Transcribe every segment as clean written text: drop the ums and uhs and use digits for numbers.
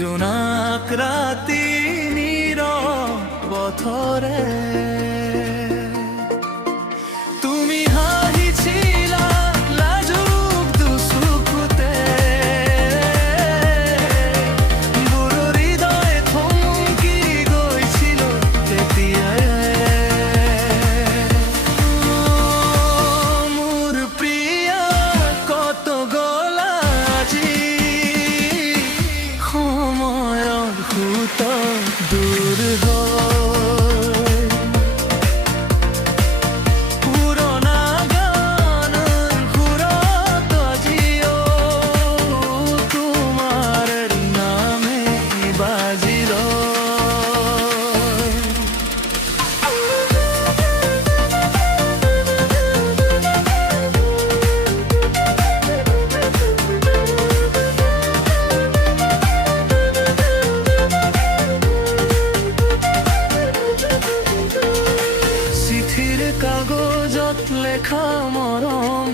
জোনাক ৰাতি নীৰৱ পথৰে তুমি হাঁহিছিলা লাজুক দুচকুতে বুঢ়ো হৃদয় থমকি গৈছিল তেতিয়াই মোৰ প্ৰিয়া কত গ'লা আজি সময়ৰ সোঁত দূৰ হৈ পুৰণা গানৰ সুৰত আজিও তোমাৰ নামে বাজিল চিঠিৰ কাগজত লেখা মৰম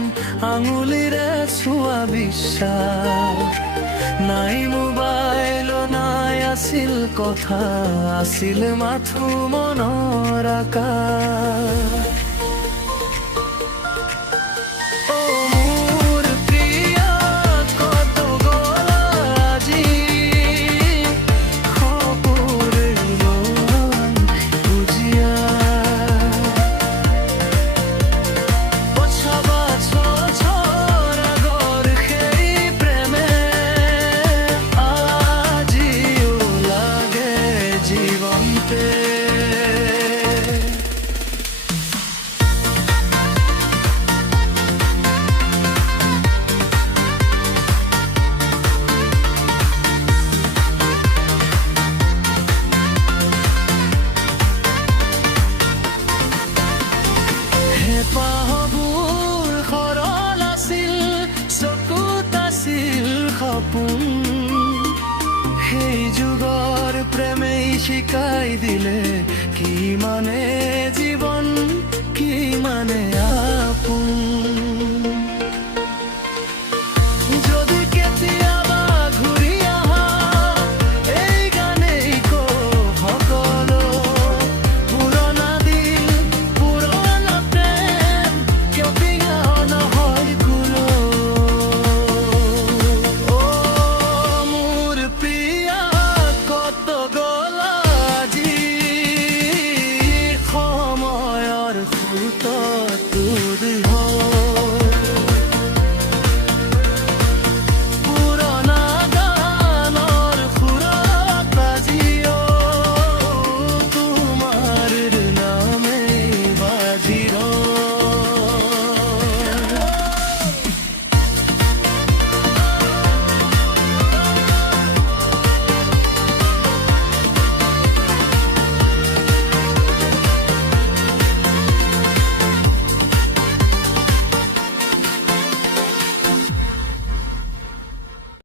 আঙুলিৰে চোৱা বিশ্বাস নাই মোবাইল নাই আছিল কথা আছিল মাথো মনৰ আকাশ হেঁপাহবোৰ সৰল আছিল চকুত আছিল সপোন সেই যুগৰ প্ৰেমেই শিকাই দিলে